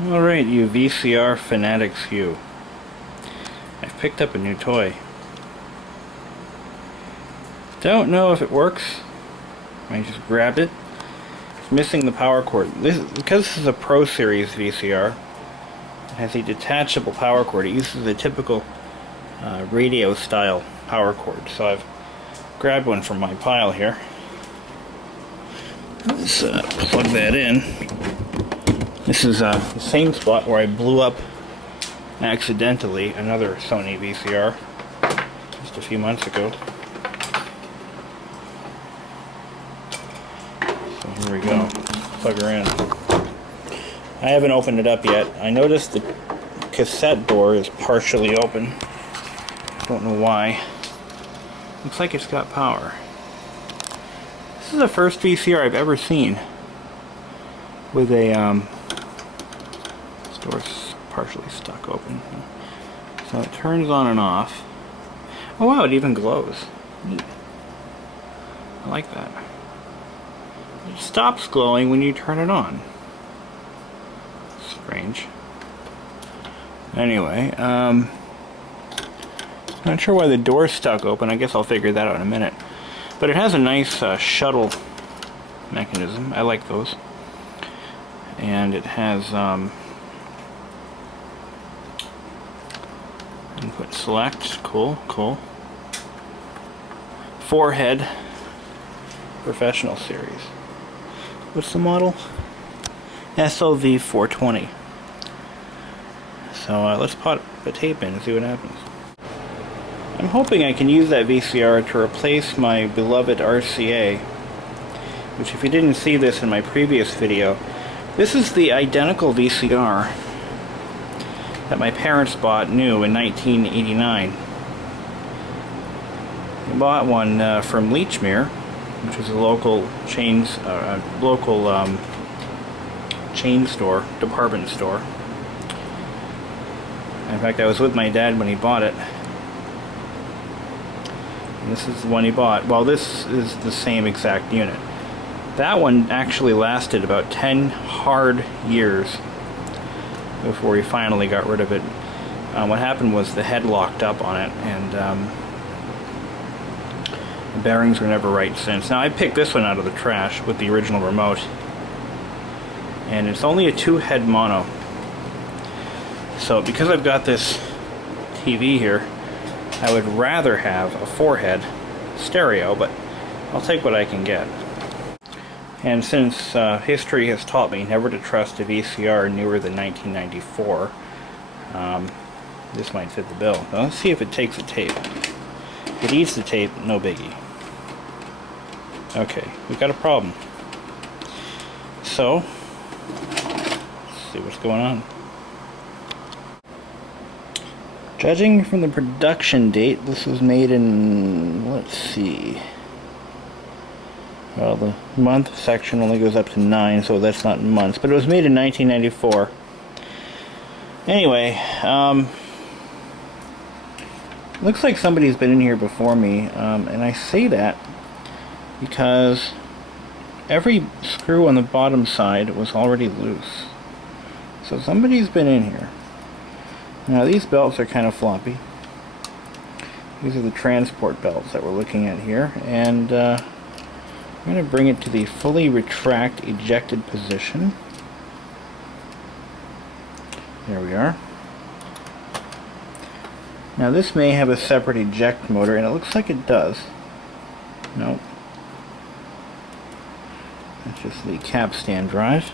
Alright, you VCR fanatics, you. I've picked up a new toy. Don't know if it works. I just grabbed it. It's missing the power cord. Because this is a Pro Series VCR, it has a detachable power cord. It uses a typical radio style power cord. So I've grabbed one from my pile here. Let's plug that in. This is the same spot where I blew up accidentally another Sony VCR just a few months ago. So here we go. Plug her in. I haven't opened it up yet. I noticed the cassette door is partially open. Don't know why. Looks like it's got power. This is the first VCR I've ever seen with a this door's partially stuck open. So it turns on and off. Oh wow, it even glows. Neat. I like that. It stops glowing when you turn it on. Strange. Anyway, not sure why the door's stuck open. I guess I'll figure that out in a minute. But it has a nice shuttle mechanism. I like those. And it has input select. Cool, cool. 4-head professional series. What's the model? SLV-420. So let's put the tape in and see what happens. I'm hoping I can use that VCR to replace my beloved RCA, which, if you didn't see this in my previous video, this is the identical VCR that my parents bought new in 1989. They bought one from Leechmere, which is a local chain store, department store. In fact, I was with my dad when he bought it. And this is the one he bought. Well, this is the same exact unit. That one actually lasted about 10 hard years before we finally got rid of it. What happened was the head locked up on it, and the bearings were never right since. Now, I picked this one out of the trash with the original remote, and it's only a 2-head mono. So because I've got this TV here, I would rather have a 4-head stereo, but I'll take what I can get. And since history has taught me never to trust a VCR newer than 1994, this might fit the bill. Now let's see if it takes the tape. If it eats the tape, no biggie. Okay, we've got a problem. So, let's see what's going on. Judging from the production date, this was made in, let's see, well, the month section only goes up to 9, so that's not months, but it was made in 1994. Anyway, looks like somebody's been in here before me, and I say that because every screw on the bottom side was already loose. So somebody's been in here. Now these belts are kind of floppy. These are the transport belts that we're looking at here, and I'm going to bring it to the fully retract ejected position. There we are. Now this may have a separate eject motor, and it looks like it does. Nope. That's just the capstan drive.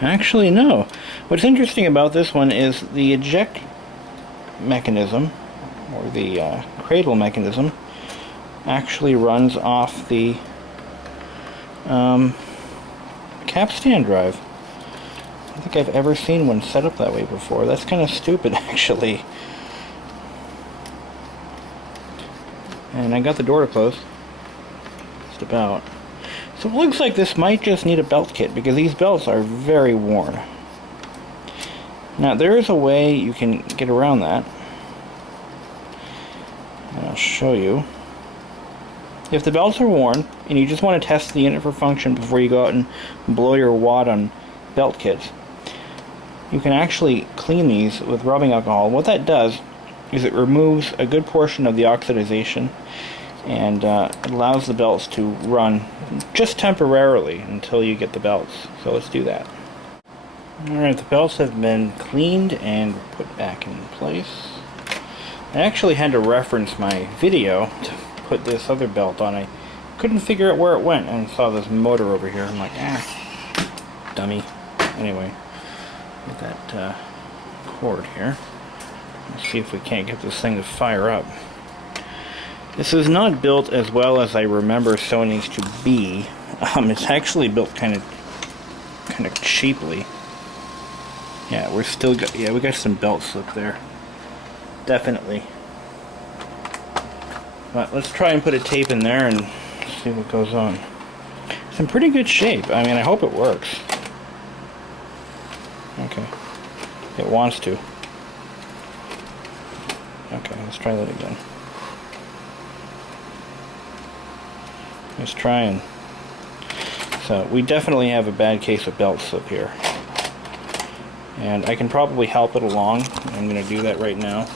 Actually, no. What's interesting about this one is the eject mechanism, or the cradle mechanism, actually runs off the capstan drive. I don't think I've ever seen one set up that way before. That's kind of stupid, actually. And I got the door to close. Just about. So it looks like this might just need a belt kit, because these belts are very worn. Now there is a way you can get around that. I'll show you. If the belts are worn and you just want to test the unit for function before you go out and blow your wad on belt kits, you can actually clean these with rubbing alcohol. What that does is it removes a good portion of the oxidization, and it allows the belts to run just temporarily until you get the belts. So let's do that. Alright, the belts have been cleaned and put back in place. I actually had to reference my video to put this other belt on. I couldn't figure out where it went and saw this motor over here. I'm like, dummy. Anyway, get that cord here. Let's see if we can't get this thing to fire up. This is not built as well as I remember Sony's to be. It's actually built kind of cheaply. Yeah, we got some belt slip there. Definitely. But let's try and put a tape in there and see what goes on. It's in pretty good shape. I mean, I hope it works. Okay. It wants to. Okay, let's try that again. Let's try and... So, we definitely have a bad case of belt slip here. And I can probably help it along. I'm going to do that right now.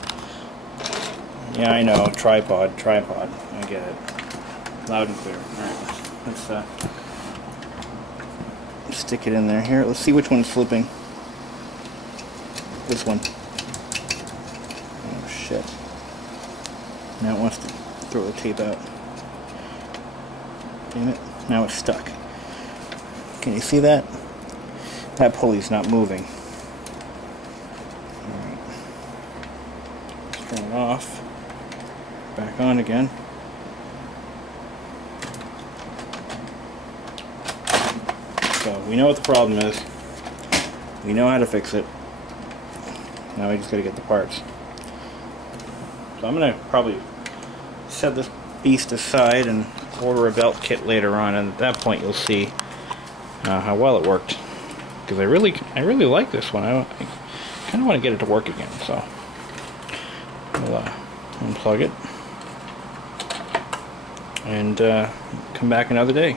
Yeah, I know. Tripod. I get it. Loud and clear. Alright, let's stick it in there here. Let's see which one's flipping. This one. Oh, shit. Now it wants to throw the tape out. Damn it. Now it's stuck. Can you see that? That pulley's not moving. Alright. Let's turn it off. Back on again. So, we know what the problem is. We know how to fix it. Now we just gotta get the parts. So I'm gonna probably set this beast aside and order a belt kit later on, and at that point you'll see how well it worked. Because I really like this one. I kind of want to get it to work again. So I'll unplug it and come back another day.